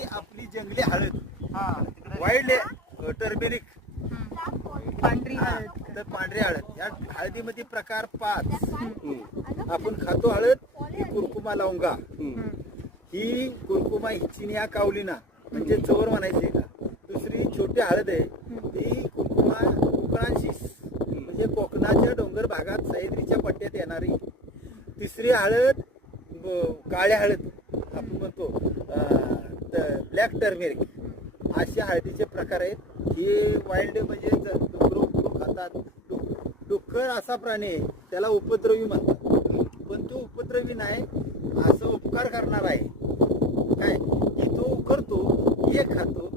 ही आपली जंगली हळद, हा वाईल्ड टर्मेरिक, पांढरी हळद. तर पांढरी हळद. या हळदीमध्ये प्रकार 5. आपण खातो हळद, ही कुरकुमा लवंगा, ही कुरकुमा हिचिनिया कावलिना म्हणजे चवर म्हणायची का. दुसरी छोटी हळद आहे ती कुरकुमा कोकणांशीस म्हणजे कोकणाच्या डोंगर भागात सह्याद्रीच्या पट्ट्यात येणारी. तिसरी हळद काळ्या हळद आपण म्हणतो ब्लॅक टर्मेरिक. अशा हळदीचे प्रकार आहेत. हे वाईल्ड म्हणजे डुकर खातात. डुक्कर असा प्राणी आहे त्याला उपद्रवी म्हणतात, पण तो उपद्रवी नाही, असं उपकार करणार आहे काय की तो करतो, एक खातो